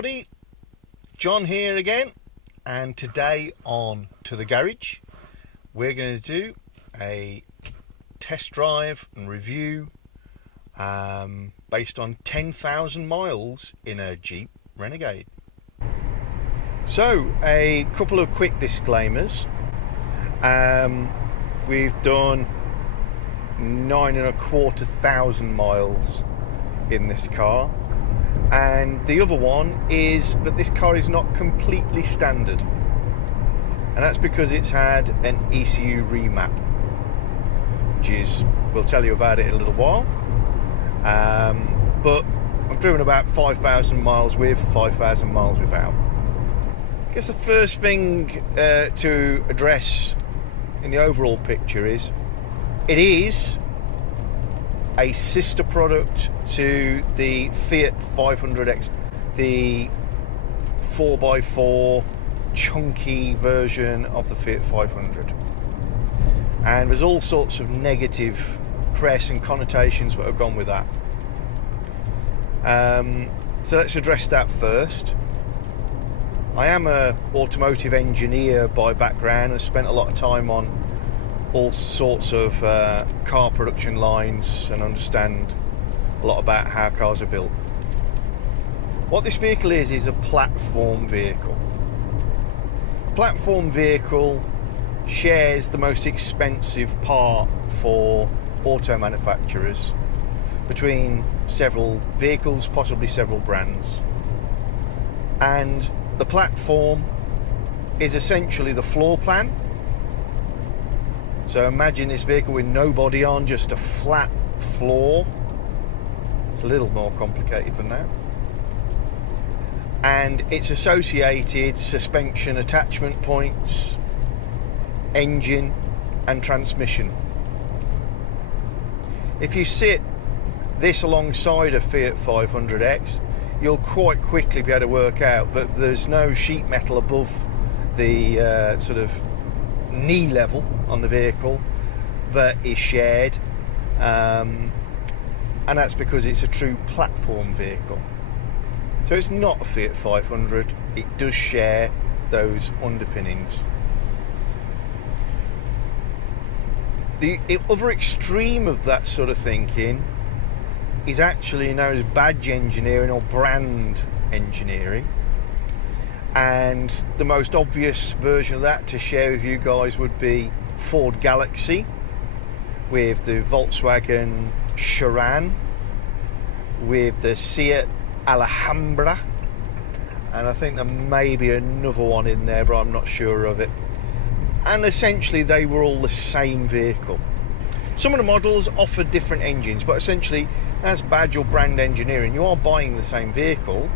everybody, John here again, and today on To The Garage we're going to do a test drive and review based on 10,000 miles in a Jeep Renegade. So a couple of quick disclaimers. We've done 9,250 miles in this car, and the other one is that this car is not completely standard, and that's because it's had an ECU remap, which is, we'll tell you about it in a little while. But I've driven about 5,000 miles with, 5,000 miles without. I guess the first thing to address in the overall picture is it is a sister product to the Fiat 500X, the 4x4 chunky version of the Fiat 500. And there's all sorts of negative press and connotations that have gone with that. So let's address that first. I am an automotive engineer by background and spent a lot of time on all sorts of car production lines and understand a lot about how cars are built. What this vehicle is a platform vehicle. A platform vehicle shares the most expensive part for auto manufacturers between several vehicles, possibly several brands. And the platform is essentially the floor plan. So imagine this vehicle with no body on, just a flat floor. It's a little more complicated than that. And its associated suspension attachment points, engine and transmission. If you sit this alongside a Fiat 500X, you'll quite quickly be able to work out that there's no sheet metal above the sort of knee level on the vehicle that is shared, and that's because it's a true platform vehicle. So it's not a Fiat 500, it does share those underpinnings. The other extreme of that sort of thinking is actually known as badge engineering or brand engineering. And the most obvious version of that to share with you guys would be Ford Galaxy with the Volkswagen Charan, with the Seat Alhambra, and I think there may be another one in there, but I'm not sure of it. And essentially they were all the same vehicle. Some of the models offer different engines, but essentially that's badge or brand engineering. You are buying the same vehicle,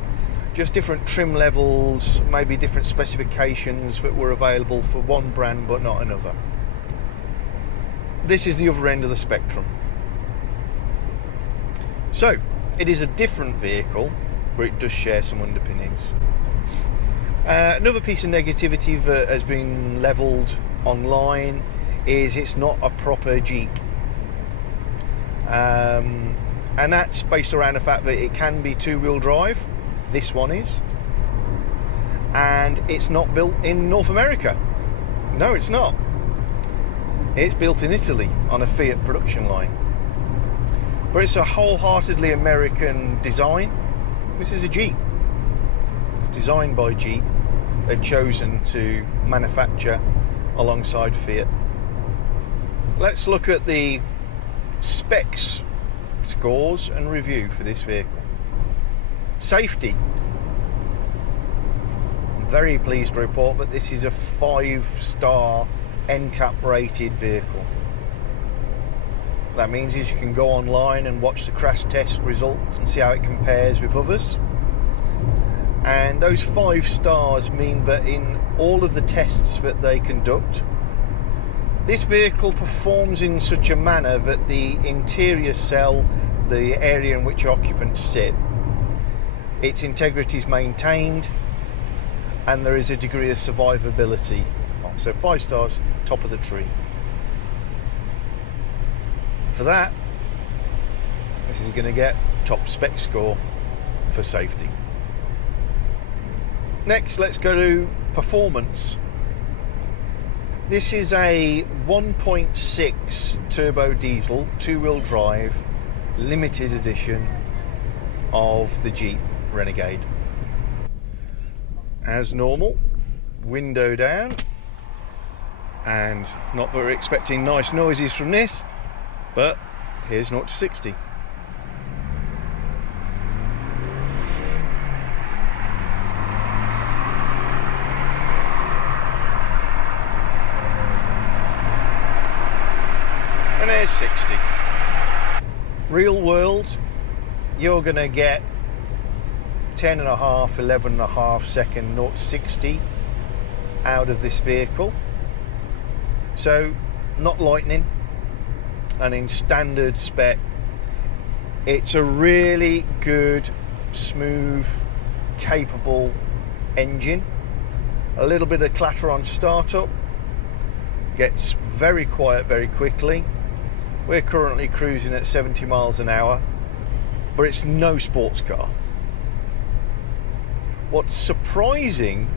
just different trim levels, maybe different specifications that were available for one brand but not another. This is the other end of the spectrum. So it is a different vehicle, but it does share some underpinnings. Another piece of negativity that has been levelled online is it's not a proper Jeep. And that's based around the fact that it can be two-wheel drive. This one is, and it's not built in North America. No, it's not. It's built in Italy on a Fiat production line, but it's a wholeheartedly American design. This is a Jeep. It's designed by Jeep. They've chosen to manufacture alongside Fiat. Let's look at the specs, scores and review for this vehicle. Safety. I'm very pleased to report that this is a 5-star NCAP rated vehicle. What that means is you can go online and watch the crash test results and see how it compares with others. And those 5 stars mean that in all of the tests that they conduct, this vehicle performs in such a manner that the interior cell, the area in which occupants sit, its integrity is maintained, and there is a degree of survivability. So 5 stars, top of the tree. For that, this is going to get top spec score for safety. Next, let's go to performance. This is a 1.6 turbo diesel, two-wheel drive, limited edition of the Jeep Renegade. As normal, window down, and not that we're expecting nice noises from this, but here's 0 to 60. And there's 60. Real world, you're going to get 10.5, 11.5 second 0 to 60 out of this vehicle. So, not lightning, and in standard spec, it's a really good, smooth, capable engine. A little bit of clatter on startup, gets very quiet very quickly. We're currently cruising at 70 miles an hour, but it's no sports car. What's surprising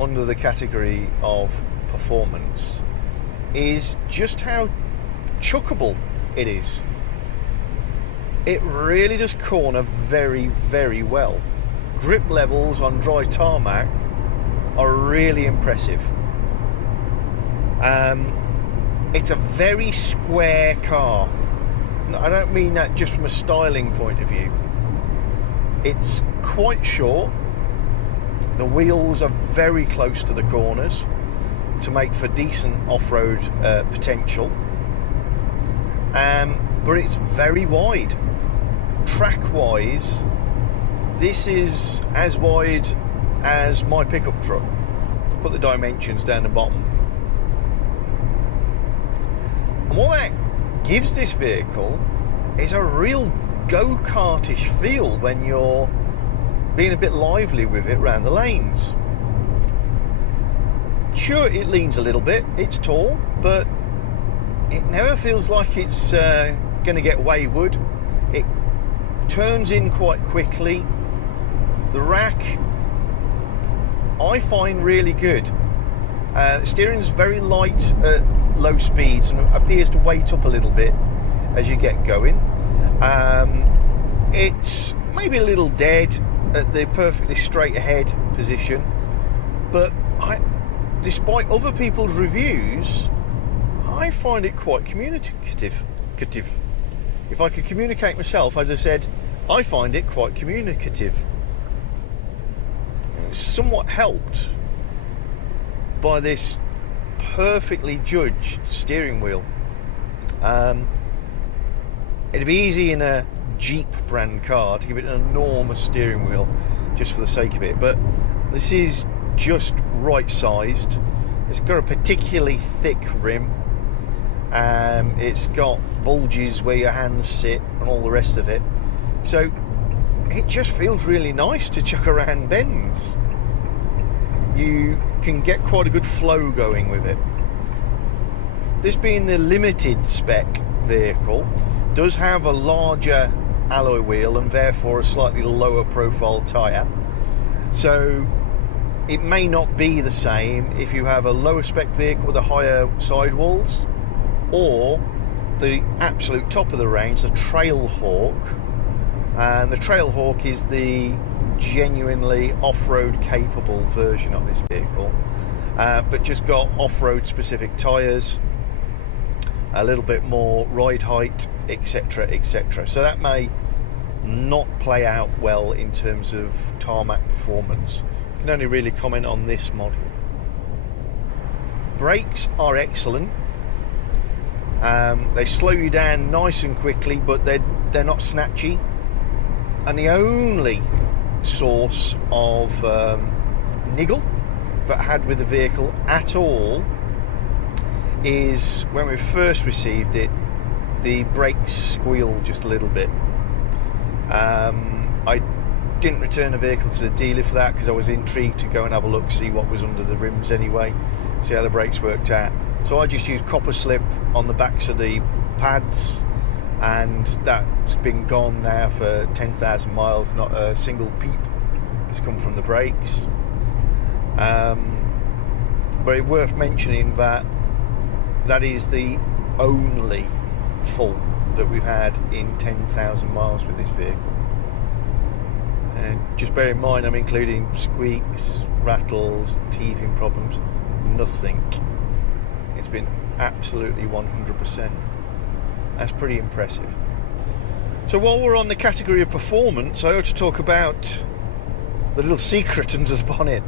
under the category of performance is just how chuckable it is. It really does corner very, very well. Grip levels on dry tarmac are really impressive. It's a very square car. I don't mean that just from a styling point of view. It's quite short. The wheels are very close to the corners to make for decent off-road potential. But it's very wide. Track-wise, this is as wide as my pickup truck. Put the dimensions down the bottom. And what that gives this vehicle is a real go-kartish feel when you're being a bit lively with it around the lanes. Sure, it leans a little bit, it's tall, but it never feels like it's going to get wayward. It turns in quite quickly. The rack, I find really good. The steering's very light at low speeds and appears to weight up a little bit as you get going. It's maybe a little dead at the perfectly straight ahead position, but despite other people's reviews, I find it quite communicative. If I could communicate myself, I'd have said I find it quite communicative. It's somewhat helped by this perfectly judged steering wheel. It'd be easy in a Jeep brand car to give it an enormous steering wheel just for the sake of it, but this is just right sized. It's got a particularly thick rim. It's got bulges where your hands sit and all the rest of it, so it just feels really nice to chuck around bends. You can get quite a good flow going with it. This being the limited spec vehicle, does have a larger alloy wheel and therefore a slightly lower profile tyre, so it may not be the same if you have a lower spec vehicle with a higher sidewalls, or the absolute top of the range, the Trailhawk. And the Trailhawk is the genuinely off-road capable version of this vehicle, but just got off-road specific tyres, a little bit more ride height, etc, etc. So that may not play out well in terms of tarmac performance. I can only really comment on this model. Brakes are excellent. They slow you down nice and quickly, but they're not snatchy. And the only source of niggle that I had with the vehicle at all is when we first received it, the brakes squealed just a little bit. I didn't return the vehicle to the dealer for that because I was intrigued to go and have a look, see what was under the rims anyway, see how the brakes worked out. So I just used copper slip on the backs of the pads, and that's been gone now for 10,000 miles, not a single peep has come from the brakes. But it's worth mentioning that that is the only fault that we've had in 10,000 miles with this vehicle. And just bear in mind, I'm including squeaks, rattles, teething problems, nothing. It's been absolutely 100%. That's pretty impressive. So while we're on the category of performance, I ought to talk about the little secret under the bonnet.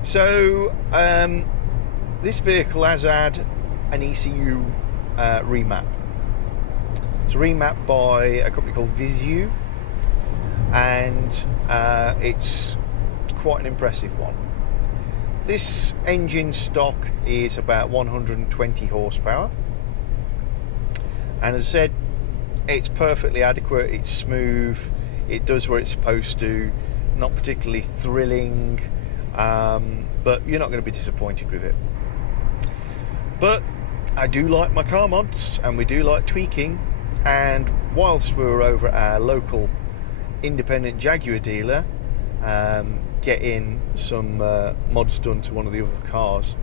So this vehicle has had an ECU remap. It's a remap by a company called Viezu, and it's quite an impressive one. This engine stock is about 120 horsepower, and as I said, it's perfectly adequate, it's smooth, it does what it's supposed to, not particularly thrilling, but you're not going to be disappointed with it. But I do like my car mods, and we do like tweaking, and whilst we were over at our local independent Jaguar dealer getting some mods done to one of the other cars,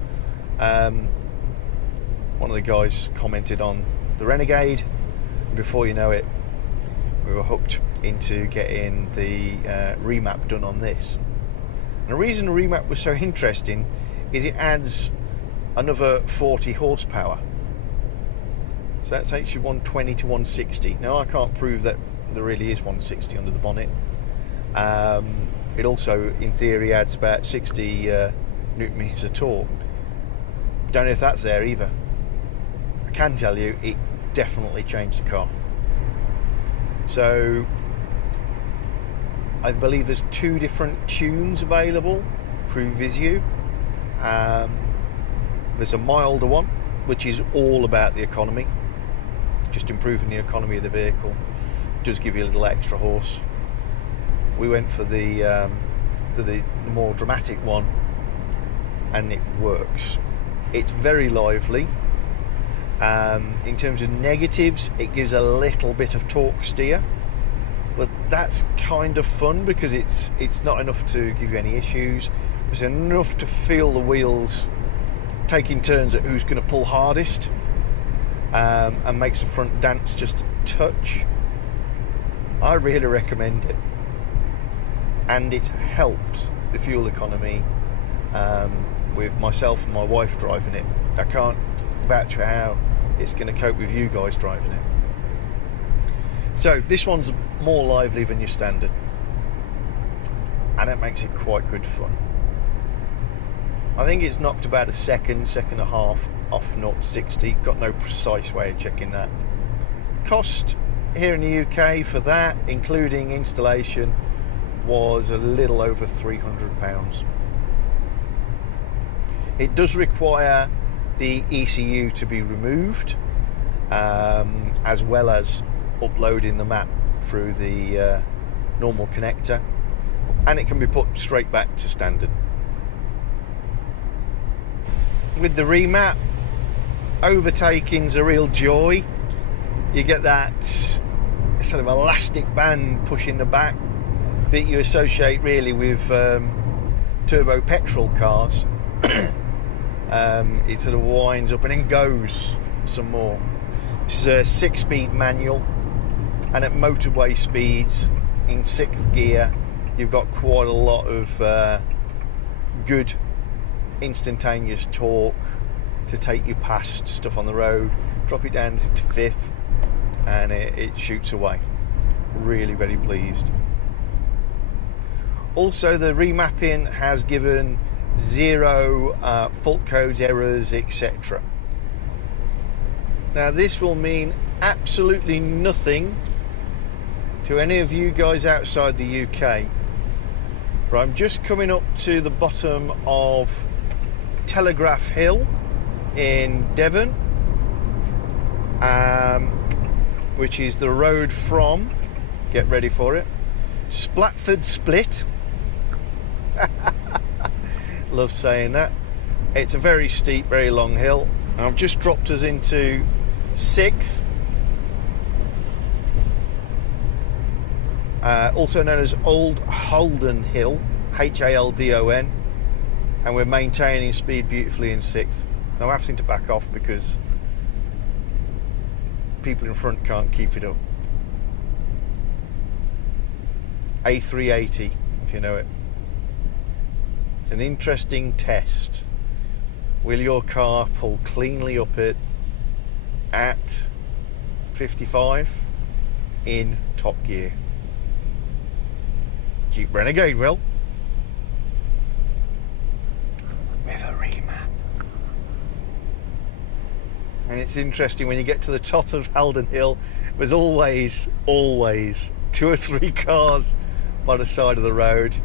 one of the guys commented on the Renegade, and before you know it, we were hooked into getting the remap done on this. And the reason the remap was so interesting is it adds another 40 horsepower, so that takes you 120 to 160. Now I can't prove that there really is 160 under the bonnet. It also in theory adds about 60 newton meters of torque. Don't know if that's there either. I can tell you it definitely changed the car. So I believe there's 2 different tunes available through Viezu. There's a milder one, which is all about the economy, just improving the economy of the vehicle. It does give you a little extra horse. We went for the more dramatic one, and it works. It's very lively. In terms of negatives, it gives a little bit of torque steer, but that's kind of fun because it's not enough to give you any issues. It's enough to feel the wheels taking turns at who's going to pull hardest, and makes the front dance just a touch. I really recommend it, and it's helped the fuel economy with myself and my wife driving it. I can't vouch for how it's going to cope with you guys driving it. So this one's more lively than your standard, and it makes it quite good fun. I think it's knocked about a second and a half off 0 to 60. Got no precise way of checking that. Cost here in the UK for that, including installation, was a little over £300. It does require the ECU to be removed, as well as uploading the map through the normal connector, and it can be put straight back to standard. With the remap, overtaking's a real joy. You get that sort of elastic band pushing the back that you associate really with turbo petrol cars. It sort of winds up and then goes some more. This is a 6-speed manual, and at motorway speeds in 6th gear you've got quite a lot of good instantaneous torque to take you past stuff on the road. Drop it down to 5th and it shoots away. Really very pleased. Also, the remapping has given 0 fault codes, errors, etc. Now this will mean absolutely nothing to any of you guys outside the UK, but I'm just coming up to the bottom of Telegraph Hill in Devon, which is the road from, get ready for it, Splatford Split. Love saying that. It's a very steep, very long hill. I've just dropped us into 6th, also known as Old Haldon Hill, Haldon, and we're maintaining speed beautifully in 6th. I'm having to back off because people in front can't keep it up. A380, if you know it. It's an interesting test. Will your car pull cleanly up it at 55 in top gear? Jeep Renegade will. With a remap. And it's interesting when you get to the top of Haldon Hill, there's always 2 or 3 cars by the side of the road,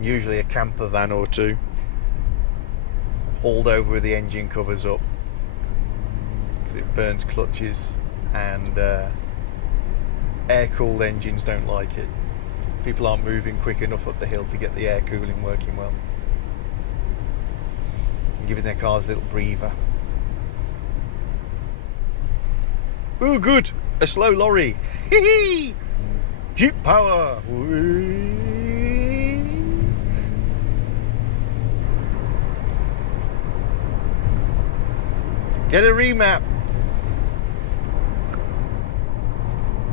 usually a camper van or 2, hauled over with the engine covers up because it burns clutches, and air-cooled engines don't like it. People aren't moving quick enough up the hill to get the air cooling working well, and giving their cars a little breather. Ooh, good! A slow lorry! Hee-hee! Jeep power! Get a remap!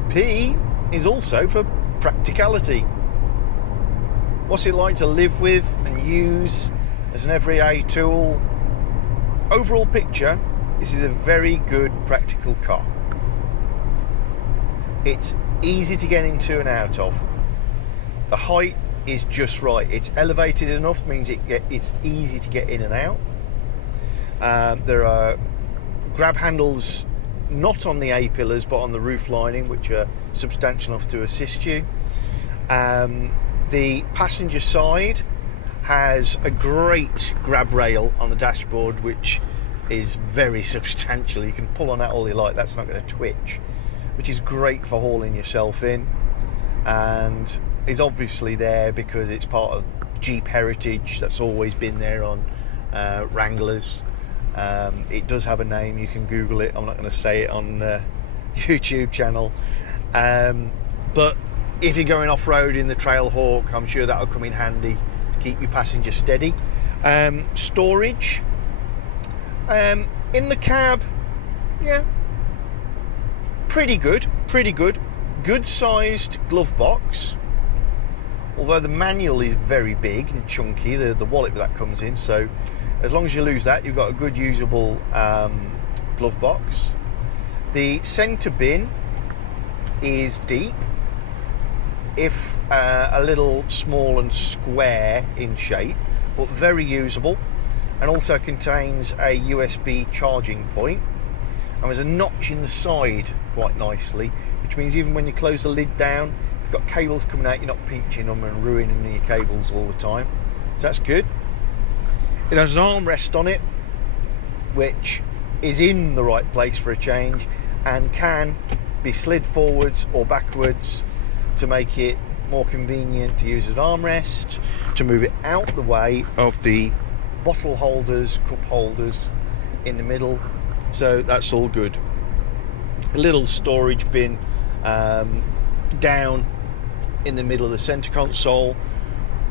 P is also for practicality. What's it like to live with and use as an everyday tool? Overall picture, this is a very good practical car. It's easy to get into and out of. The height is just right. It's elevated enough, means it's easy to get in and out. There are grab handles not on the A-pillars but on the roof lining, which are substantial enough to assist you. The passenger side has a great grab rail on the dashboard, which is very substantial. You can pull on that all you like, that's not going to twitch, which is great for hauling yourself in, and is obviously there because it's part of Jeep heritage that's always been there on Wranglers. It does have a name, you can Google it, I'm not going to say it on YouTube channel, but if you're going off-road in the Trailhawk, I'm sure that'll come in handy to keep your passenger steady. Storage in the cab, yeah, pretty good, good sized glove box, although the manual is very big and chunky, the wallet that comes in, so as long as you lose that, you've got a good usable glove box. The centre bin is deep, if a little small and square in shape, but very usable, and also contains a USB charging point, and there's a notch in the side quite nicely, which means even when you close the lid down, if you've got cables coming out, you're not pinching them and ruining your cables all the time, so that's good. It has an armrest on it, which is in the right place for a change and can be slid forwards or backwards to make it more convenient to use as an armrest, to move it out the way of the bottle holders, cup holders in the middle, so that's all good. A little storage bin down in the middle of the center console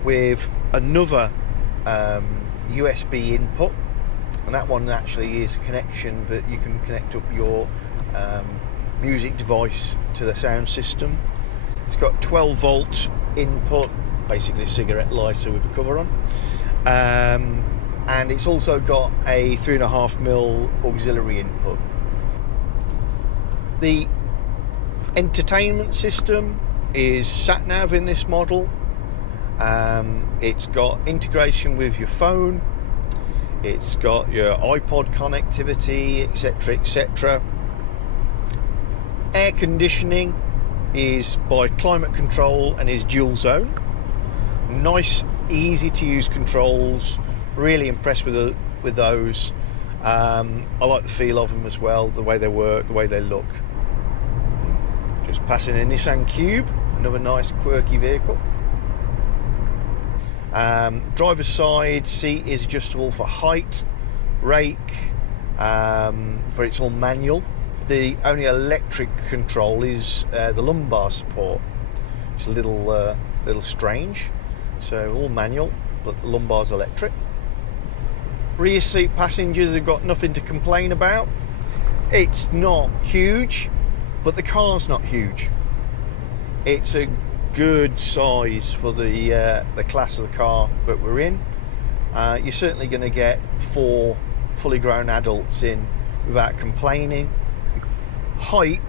with another USB input, and that one actually is a connection that you can connect up your music device to the sound system. It's got 12 volt input, basically a cigarette lighter with a cover on, and it's also got a 3.5mm auxiliary input. The entertainment system is sat nav in this model. It's got integration with your phone, it's got your iPod connectivity, etc, etc. Air conditioning is by climate control and is dual zone. Nice, easy to use controls, really impressed with those. I like the feel of them as well, the way they work, the way they look. Just passing a Nissan Cube, another nice quirky vehicle. Driver's side seat is adjustable for height, rake, but it's all manual. The only electric control is the lumbar support, looks a little strange. So all manual, but the lumbar's electric. Rear seat passengers have got nothing to complain about. It's not huge, but the car's not huge. It's a good size for the class of the car that we're in. You're certainly going to get 4 fully grown adults in without complaining. Height,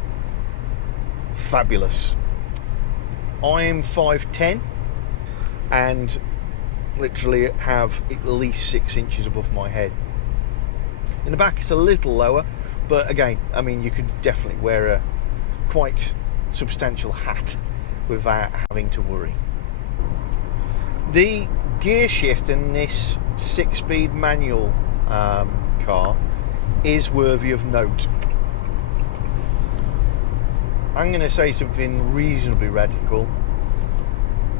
fabulous. I'm 5'10" and literally have at least 6 inches above my head. In the back it's a little lower, but again, I mean, you could definitely wear a quite substantial hat without having to worry. The gear shift in this 6-speed manual car is worthy of note. I'm going to say something reasonably radical.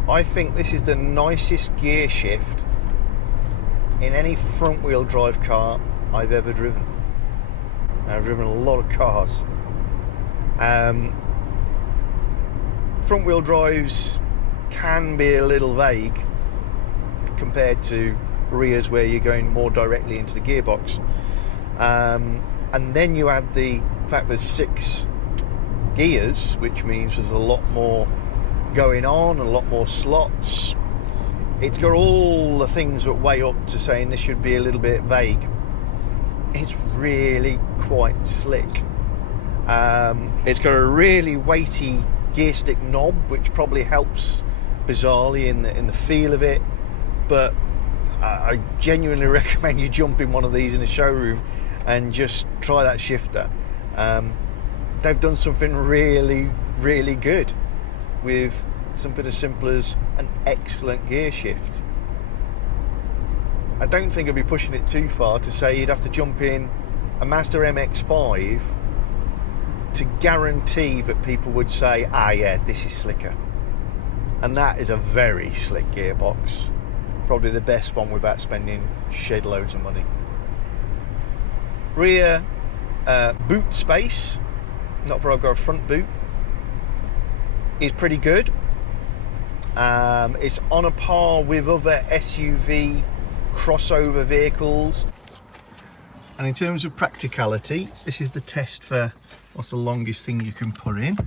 I think this is the nicest gear shift in any front-wheel drive car I've ever driven. I've driven a lot of cars. Front-wheel drives can be a little vague compared to rears where you're going more directly into the gearbox. And then you add the fact there's 6 gears, which means there's a lot more going on, a lot more slots. It's got all the things that weigh up to saying this should be a little bit vague. It's really quite slick. It's got a really weighty gear stick knob, which probably helps bizarrely in the feel of it, but I genuinely recommend you jump in one of these in a showroom and just try that shifter. They've done something really, really good with something as simple as an excellent gear shift. I don't think I'd be pushing it too far to say you'd have to jump in a Mazda MX-5 to guarantee that people would say, yeah, this is slicker. And that is a very slick gearbox. Probably the best one without spending shed loads of money. Rear boot space, not for I've got a front boot, is pretty good. It's on a par with other SUV crossover vehicles. And in terms of practicality, this is the test for what's the longest thing you can put in.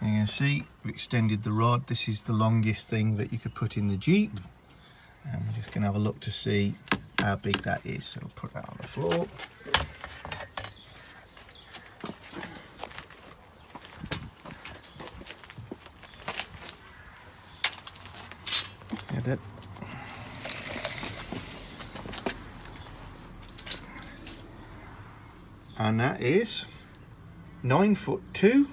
And you can see we've extended the rod. This is the longest thing that you could put in the Jeep. And we're just going to have a look to see how big that is. So we'll put that on the floor. That. And that is 9'2"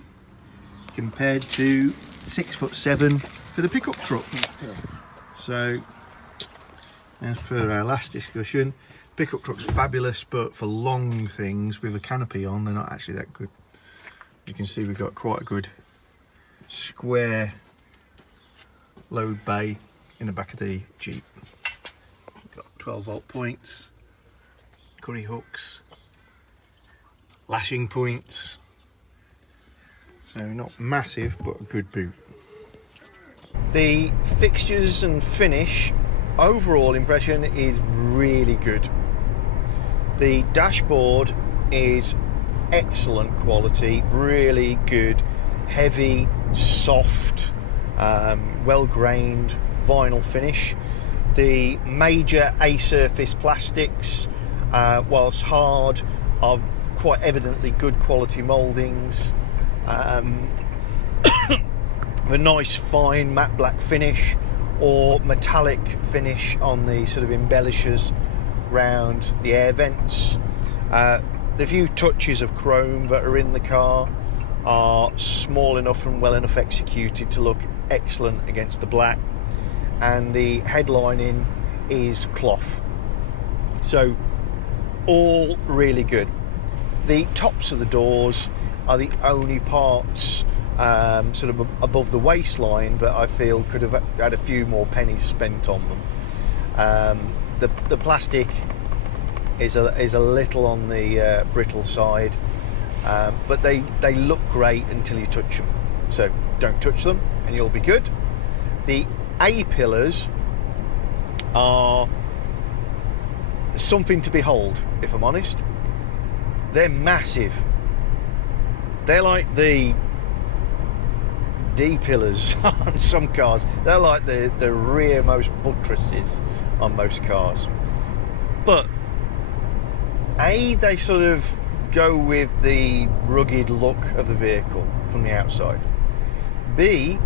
compared to 6'7" for the pickup truck. So, as per our last discussion, pickup truck's fabulous, but for long things with a canopy on, they're not actually that good. You can see we've got quite a good square load bay in the back of the Jeep. We've got 12-volt points, curry hooks, lashing points, so not massive but a good boot. The fixtures and finish, overall impression is really good. The dashboard is excellent quality, really good, heavy, soft, well grained vinyl finish. The major A-surface plastics, whilst hard, are quite evidently good quality mouldings. The nice fine matte black finish or metallic finish on the sort of embellishers round the air vents. The few touches of chrome that are in the car are small enough and well enough executed to look excellent against the black, and the headlining is cloth, so all really good. The tops of the doors are the only parts sort of above the waistline that I feel could have had a few more pennies spent on them. The plastic is a little on the brittle side, but they look great until you touch them. So don't touch them and you'll be good. The A-pillars are something to behold, if I'm honest. They're massive. They're like the D-pillars on some cars. They're like the rearmost buttresses on most cars. But they sort of go with the rugged look of the vehicle from the outside. B,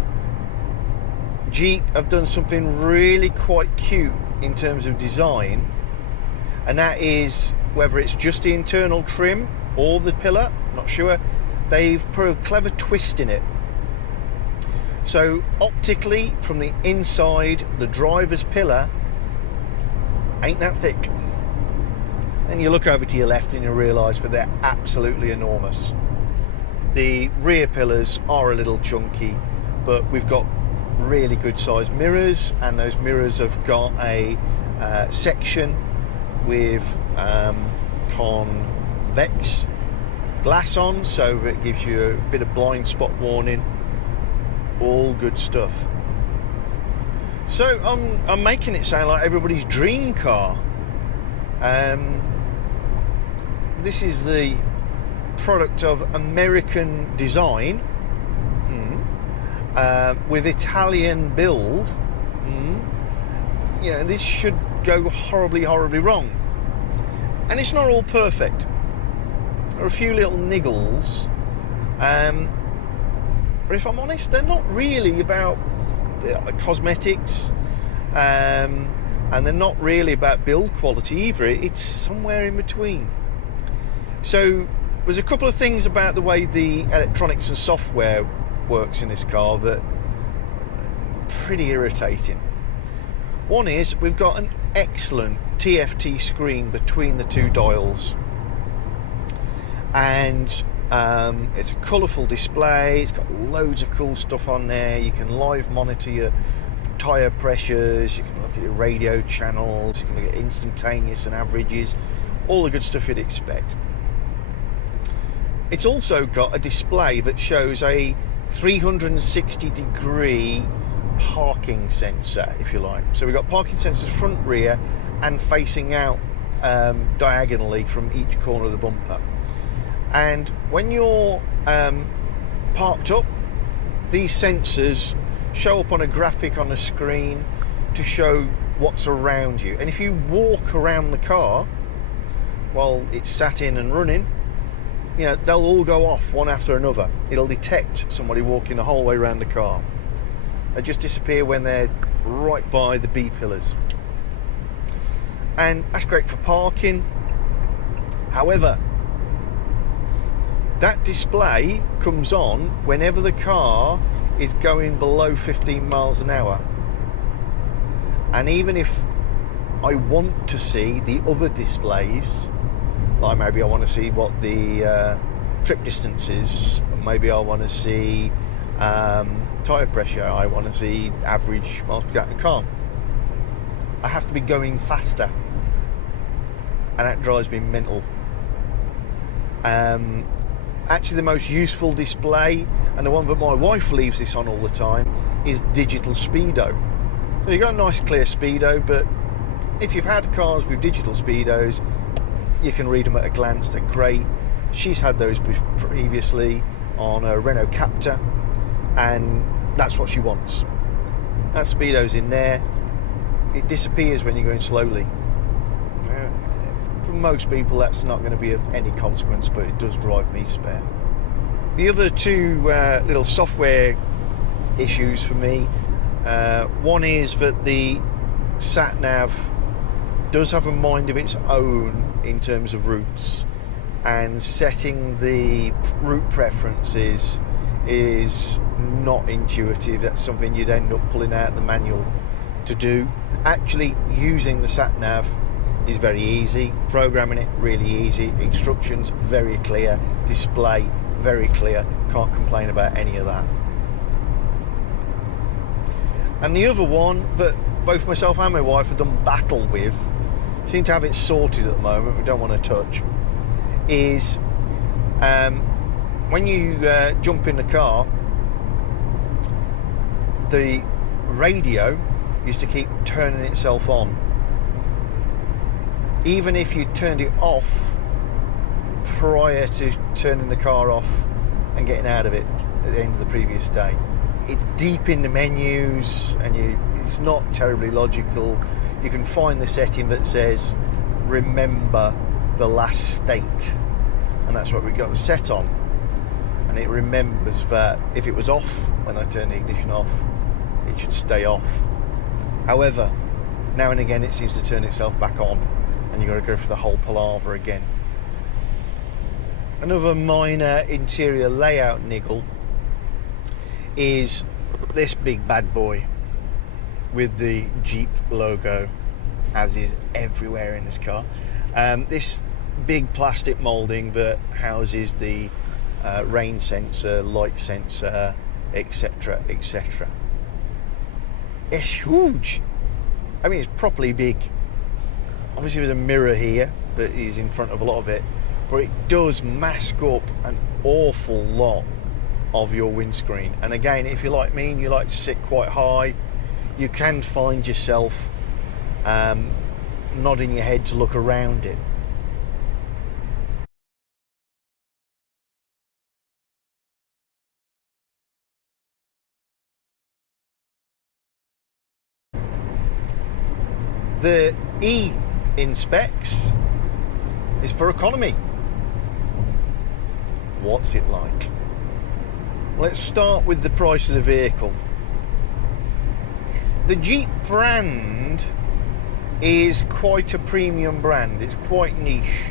Jeep have done something really quite cute in terms of design, and that is, whether it's just the internal trim or the pillar, not sure, they've put a clever twist in it. So optically, from the inside, the driver's pillar ain't that thick. And you look over to your left and you realise that they're absolutely enormous. The rear pillars are a little chunky, but we've got really good sized mirrors, and those mirrors have got a section with convex glass on, so it gives you a bit of blind spot warning. All good stuff. So I'm making it sound like everybody's dream car. This is the product of American design, with Italian build. This should go horribly wrong. And it's not all perfect. There are a few little niggles. But if I'm honest, they're not really about the cosmetics, and they're not really about build quality either. It's somewhere in between. So there's a couple of things about the way the electronics and software works in this car that are pretty irritating. One is, we've got an excellent TFT screen between the two dials, and it's a colourful display. It's got loads of cool stuff on there. You can live monitor your tyre pressures, you can look at your radio channels, you can look at instantaneous and averages, all the good stuff you'd expect. It's also got a display that shows a 360 degree parking sensor, if you like. So we've got parking sensors front, rear, and facing out diagonally from each corner of the bumper. And when you're parked up, these sensors show up on a graphic on the screen to show what's around you. And if you walk around the car while it's sat in and running, they'll all go off one after another. It'll detect somebody walking the whole way around the car. They just disappear when they're right by the B pillars. And that's great for parking. However, that display comes on whenever the car is going below 15 miles an hour. And even if I want to see the other displays, like maybe I want to see what the trip distance is, maybe I want to see tyre pressure, I want to see average miles per gallon, I can't. I have to be going faster, and that drives me mental. Actually, the most useful display, and the one that my wife leaves this on all the time, is digital speedo. So you've got a nice clear speedo, but if you've had cars with digital speedos, you can read them at a glance. They're great. She's had those previously on a Renault Captur, and that's what she wants. That speedo's in there. It disappears when you're going slowly. For most people, that's not going to be of any consequence, but it does drive me spare. The other two little software issues for me, one is that the sat-nav does have a mind of its own in terms of routes, and setting the route preferences is not intuitive. That's something you'd end up pulling out the manual to do. Actually using the sat-nav is very easy, programming it really easy, instructions very clear, display very clear, can't complain about any of that. And the other one that both myself and my wife have done battle with, seem to have it sorted at the moment, we don't want to touch, is when you jump in the car, the radio used to keep turning itself on. Even if you turned it off prior to turning the car off and getting out of it at the end of the previous day. It's deep in the menus, and it's not terribly logical. You can find the setting that says remember the last state, and that's what we got set on, and it remembers that if it was off when I turn the ignition off, it should stay off. However, now and again it seems to turn itself back on, and you've got to go through the whole palaver again. Another minor interior layout niggle is this big bad boy with the Jeep logo, as is everywhere in this car. This big plastic moulding that houses the rain sensor, light sensor, etc, etc. It's huge. I mean, it's properly big. Obviously there's a mirror here that is in front of a lot of it, but it does mask up an awful lot of your windscreen. And again, if you're like me and you like to sit quite high, you can find yourself nodding your head to look around it. The E in specs is for economy. What's it like? Let's start with the price of the vehicle. The Jeep brand is quite a premium brand. It's quite niche.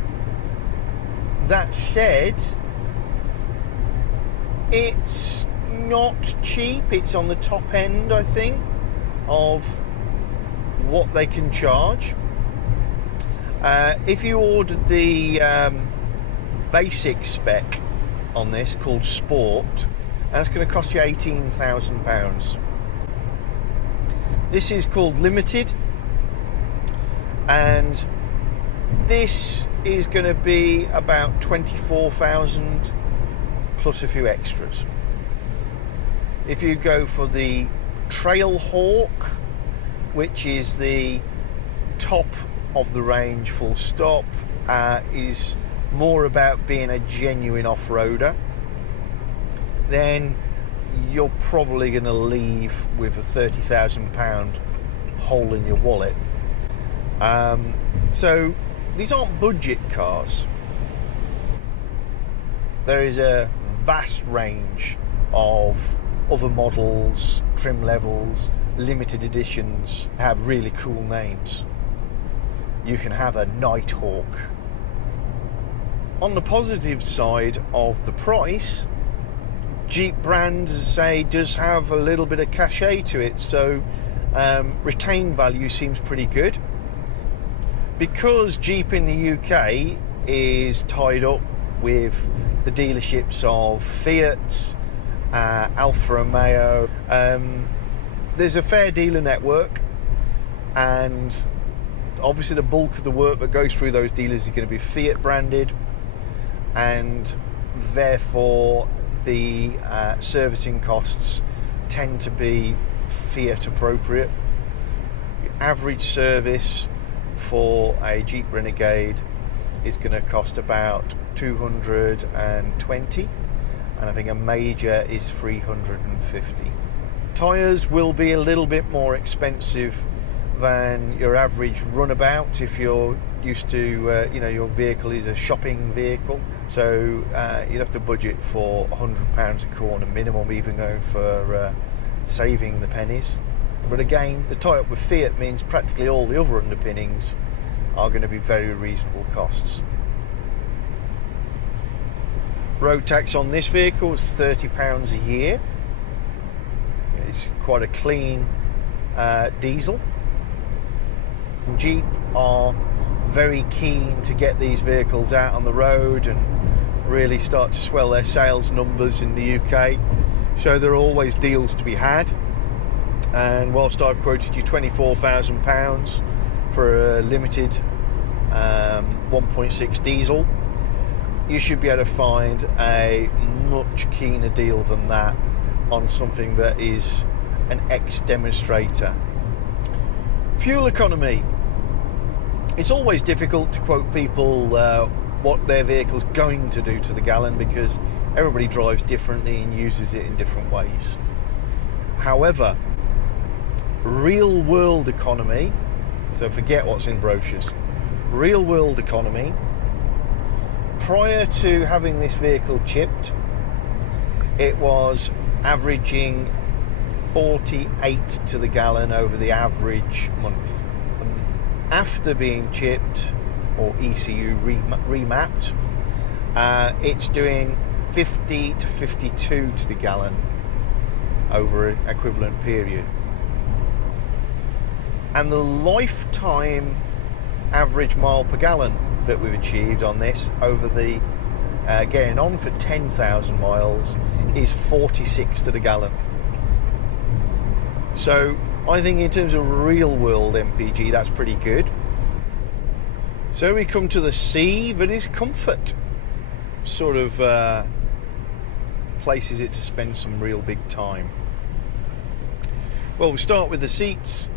That said, it's not cheap. It's on the top end, I think, of what they can charge. If you ordered the basic spec on this, called Sport, that's going to cost you £18,000. This is called Limited, and this is going to be about 24,000 plus a few extras. If you go for the Trailhawk, which is the top of the range full stop, is more about being a genuine off-roader, then you're probably going to leave with a £30,000 hole in your wallet. So these aren't budget cars. There is a vast range of other models, trim levels, limited editions, have really cool names. You can have a Nighthawk. On the positive side of the price, Jeep brand, as I say, does have a little bit of cachet to it, so retain value seems pretty good. Because Jeep in the UK is tied up with the dealerships of Fiat, Alfa Romeo, there's a fair dealer network, and obviously the bulk of the work that goes through those dealers is going to be Fiat branded, and therefore the servicing costs tend to be Fiat appropriate. The average service for a Jeep Renegade is going to cost about 220, and I think a major is 350. Tyres will be a little bit more expensive than your average runabout if you're used to, your vehicle is a shopping vehicle. So you'd have to budget for £100 a corner minimum, even going for saving the pennies. But again, the tie-up with Fiat means practically all the other underpinnings are going to be very reasonable costs. Road tax on this vehicle is £30 a year. It's quite a clean diesel. Jeep are very keen to get these vehicles out on the road and really start to swell their sales numbers in the UK, so there are always deals to be had. And whilst I've quoted you £24,000 for a limited 1.6 diesel, you should be able to find a much keener deal than that on something that is an ex-demonstrator. Fuel economy. It's always difficult to quote people what their vehicle's going to do to the gallon, because everybody drives differently and uses it in different ways. However, real world economy, so forget what's in brochures, real world economy, prior to having this vehicle chipped, it was averaging 48 to the gallon over the average month. After being chipped, or ECU remapped, it's doing 50 to 52 to the gallon over an equivalent period. And the lifetime average mile per gallon that we've achieved on this over the getting on for 10,000 miles is 46 to the gallon. So I think in terms of real world MPG, that's pretty good. So we come to the C, that is comfort. Sort of places it to spend some real big time. Well, we'll start with the seats.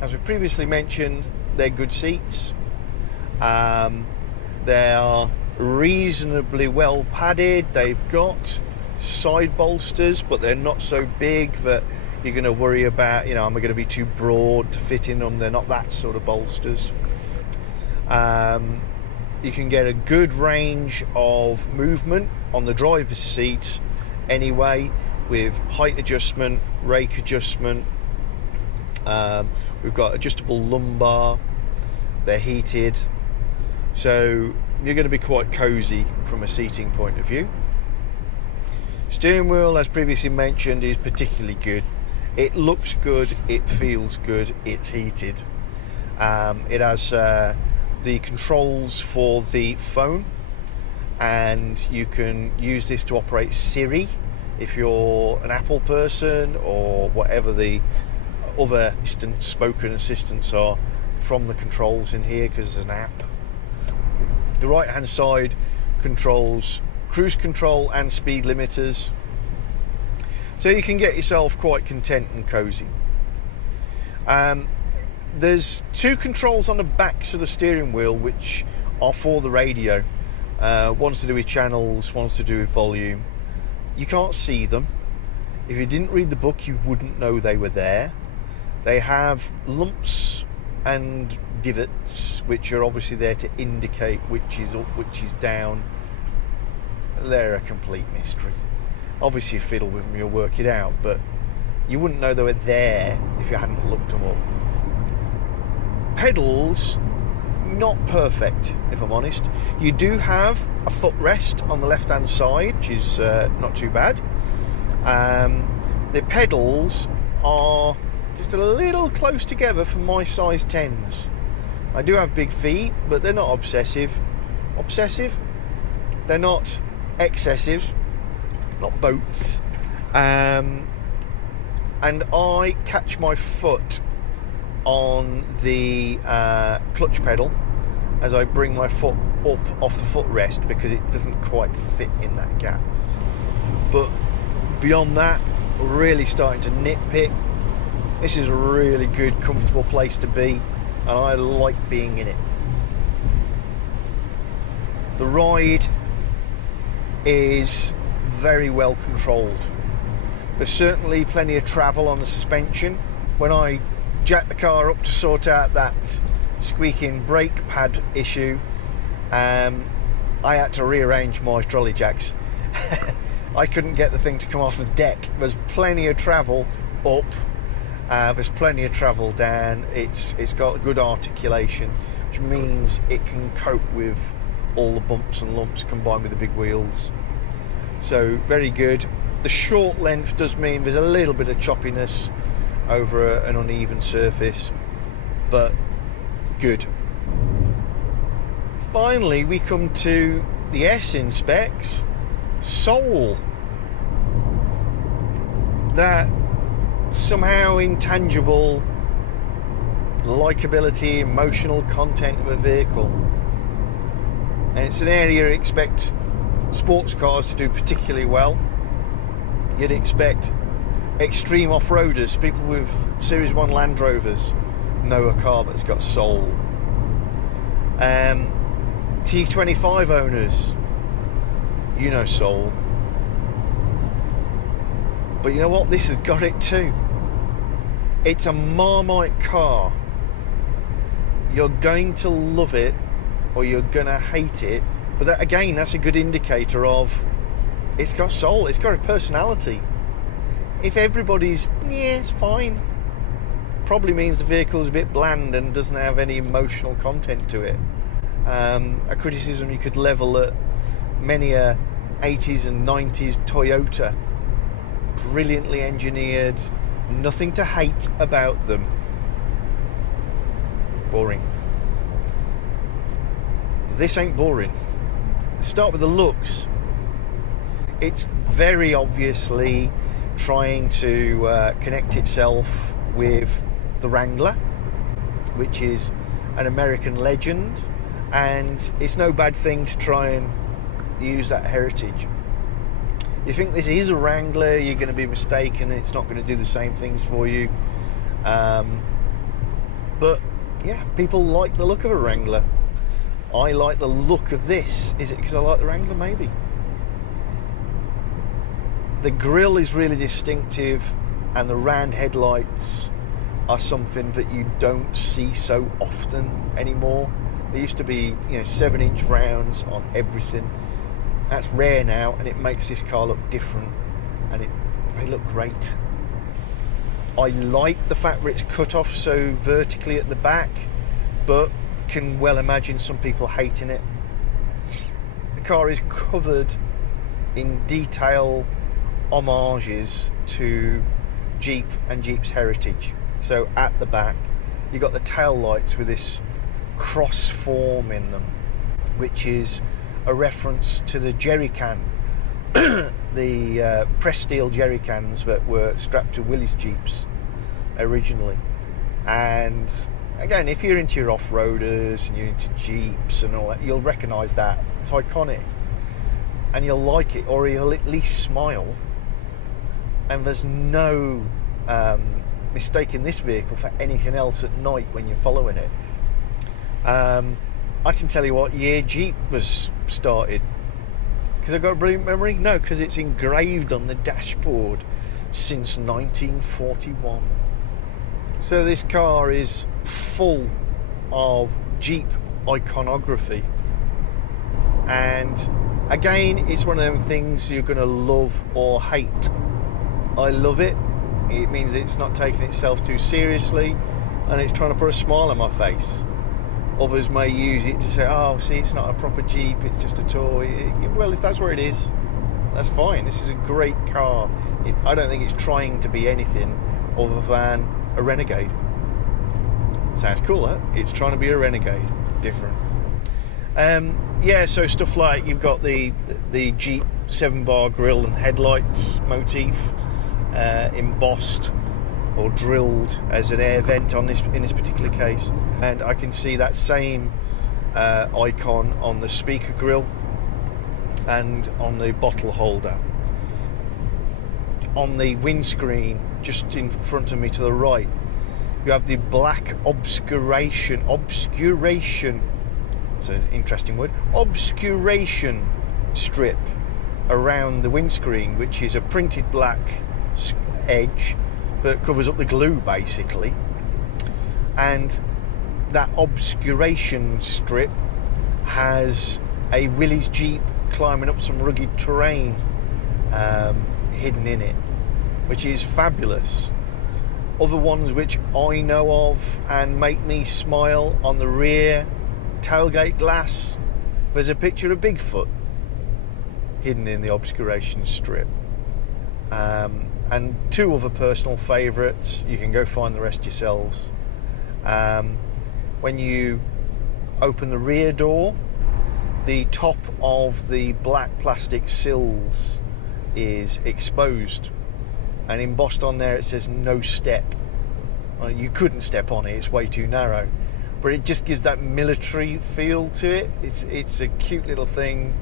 As we previously mentioned, they're good seats. They are reasonably well padded. They've got side bolsters, but they're not so big that you're going to worry about, am I going to be too broad to fit in them? They're not that sort of bolsters. You can get a good range of movement on the driver's seat anyway, with height adjustment, rake adjustment. We've got adjustable lumbar. They're heated, so you're going to be quite cosy from a seating point of view. Steering wheel, as previously mentioned, is particularly good. It looks good, it feels good, it's heated. It has the controls for the phone, and you can use this to operate Siri if you're an Apple person, or whatever the other spoken assistants are from the controls in here, because there's an app. The right hand side controls cruise control and speed limiters, so you can get yourself quite content and cozy. There's two controls on the backs of the steering wheel which are for the radio. One's to do with channels, one's to do with volume. You can't see them. If you didn't read the book, you wouldn't know they were there. They have lumps and divots, which are obviously there to indicate which is up, which is down. They're a complete mystery. Obviously, if you fiddle with them, you'll work it out, but you wouldn't know they were there if you hadn't looked them up. Pedals, not perfect, if I'm honest. You do have a footrest on the left-hand side, which is not too bad. The pedals are just a little close together for my size 10s. I do have big feet, but they're not obsessive. They're not excessive, not boats. And I catch my foot on the clutch pedal as I bring my foot up off the footrest, because it doesn't quite fit in that gap. But beyond that, we're really starting to nitpick. This is a really good, comfortable place to be, and I like being in it. The ride is very well controlled. There's certainly plenty of travel on the suspension. When I jacked the car up to sort out that squeaking brake pad issue, I had to rearrange my trolley jacks. I couldn't get the thing to come off the deck. There's plenty of travel up, there's plenty of travel down. It's got good articulation, which means it can cope with all the bumps and lumps combined with the big wheels. So very good. The short length does mean there's a little bit of choppiness over an uneven surface, but good. Finally, we come to the S in specs, soul. That somehow intangible likability, emotional content of a vehicle. And it's an area you expect sports cars to do particularly well. You'd expect extreme off-roaders, people with Series 1 Land Rovers know a car that's got soul. T25 owners, you know soul. But you know what? This has got it too. It's a Marmite car. You're going to love it or you're going to hate it. But that, again, that's a good indicator of it's got soul, it's got a personality. If everybody's, yeah, it's fine, probably means the vehicle's a bit bland and doesn't have any emotional content to it. A criticism you could level at many a 80s and 90s Toyota. Brilliantly engineered, nothing to hate about them. Boring. This ain't boring. Start with the looks. It's very obviously trying to connect itself with the Wrangler, which is an American legend, and it's no bad thing to try and use that heritage. You think this is a Wrangler, you're going to be mistaken. It's not going to do the same things for you. But yeah, people like the look of a Wrangler. I like the look of this. Is it because I like the Wrangler? Maybe. The grille is really distinctive, and the round headlights are something that you don't see so often anymore. There used to be, 7-inch rounds on everything. That's rare now, and it makes this car look different, and they look great. I like the fact that it's cut off so vertically at the back, but can well imagine some people hating it. The car is covered in detail homages to Jeep and Jeep's heritage. So at the back, you've got the tail lights with this cross form in them, which is a reference to the jerry can, the pressed steel jerry cans that were strapped to Willys Jeeps originally. And again, if you're into your off-roaders and you're into Jeeps and all that, you'll recognise that. It's iconic, and you'll like it, or you'll at least smile. And there's no mistaking this vehicle for anything else at night when you're following it. I can tell you what year Jeep was started. Because I've got a brilliant memory? No, because it's engraved on the dashboard since 1941. So this car is full of Jeep iconography. And again, it's one of them things you're going to love or hate. I love it. It means it's not taking itself too seriously, and it's trying to put a smile on my face. Others may use it to say, oh, see, it's not a proper Jeep, it's just a toy. Well, if that's where it is, that's fine. This is a great car. I don't think it's trying to be anything other than a Renegade. Sounds cool, huh? It's trying to be a Renegade. Different. Yeah, so stuff like you've got the Jeep 7-bar grille and headlights motif, embossed or drilled as an air vent in this particular case, and I can see that same icon on the speaker grille and on the bottle holder. On the windscreen just in front of me to the right, you have the black obscuration, it's an interesting word, obscuration strip around the windscreen, which is a printed black edge that covers up the glue basically, and that obscuration strip has a Willys Jeep climbing up some rugged terrain hidden in it, which is fabulous. Other ones which I know of and make me smile, on the rear tailgate glass there's a picture of Bigfoot hidden in the obscuration strip. And two other personal favourites, you can go find the rest yourselves. When you open the rear door, the top of the black plastic sills is exposed, and embossed on there it says no step. Well, you couldn't step on it, it's way too narrow, but it just gives that military feel to it. It's a cute little thing.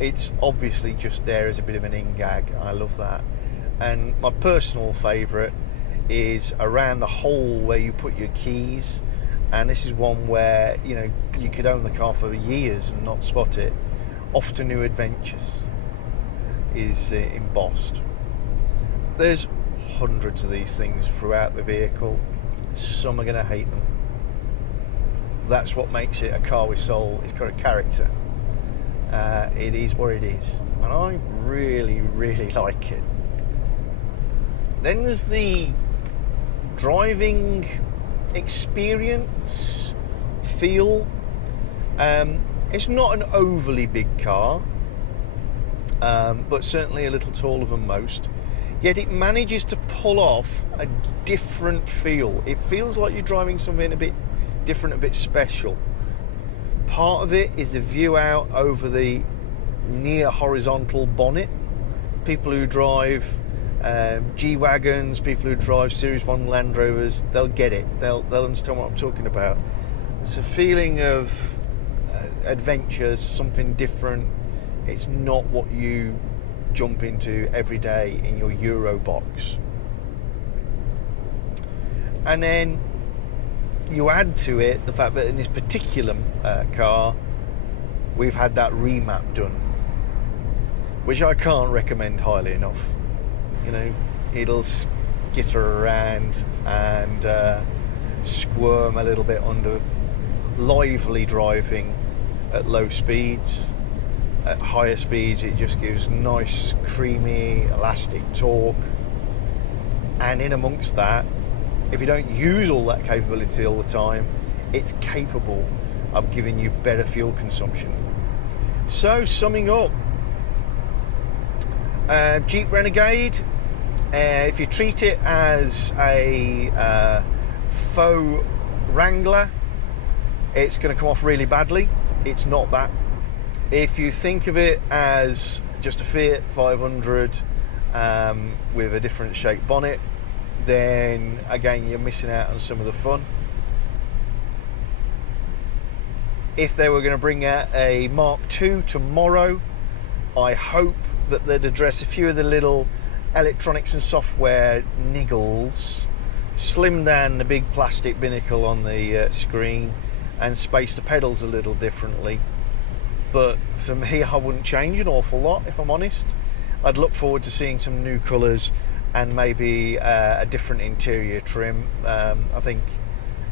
It's obviously just there as a bit of an in gag. I love that. and my personal favourite is around the hole where you put your keys, and this is one where you could own the car for years and not spot it. Off to New Adventures is embossed. There's hundreds of these things throughout the vehicle. Some are going to hate them. That's what makes it a car with soul. It's got a character. It is what it is, and I really, really like it. Then there's the driving experience feel. It's not an overly big car, but certainly a little taller than most, yet it manages to pull off a different feel. It feels like you're driving something a bit different, a bit special. Part of it is the view out over the near horizontal bonnet. People who drive G-Wagons, people who drive Series 1 Land Rovers, they'll get it. They'll understand what I'm talking about. It's a feeling of adventure, something different. It's not what you jump into every day in your Euro box. And then you add to it the fact that in this particular car we've had that remap done, which I can't recommend highly enough. It'll skitter around and squirm a little bit under lively driving at low speeds. At higher speeds it just gives nice creamy elastic torque, and in amongst that, if you don't use all that capability all the time, it's capable of giving you better fuel consumption. So summing up, Jeep Renegade, if you treat it as a faux Wrangler, it's going to come off really badly. It's not that. If you think of it as just a Fiat 500 with a different shaped bonnet, then again you're missing out on some of the fun. If they were going to bring out a Mark II tomorrow, I hope that they'd address a few of the little electronics and software niggles, slim down the big plastic binnacle on the screen, and space the pedals a little differently. But for me, I wouldn't change an awful lot, if I'm honest. I'd look forward to seeing some new colours and maybe a different interior trim. I think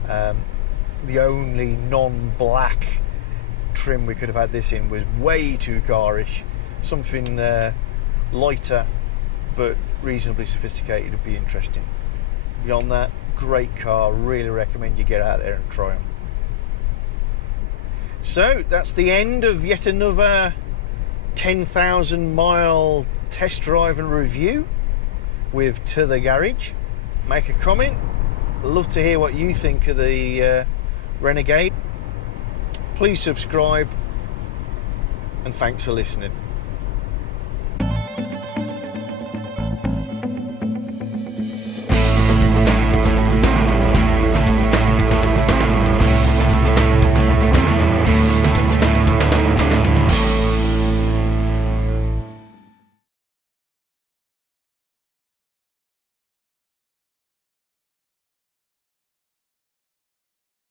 the only non-black trim we could have had this in was way too garish. Something lighter but reasonably sophisticated would be interesting. Beyond that, great car. Really recommend you get out there and try them. So that's the end of yet another 10,000 mile test drive and review with To The Garage. Make a comment. Love to hear what you think of the Renegade. Please subscribe, and thanks for listening.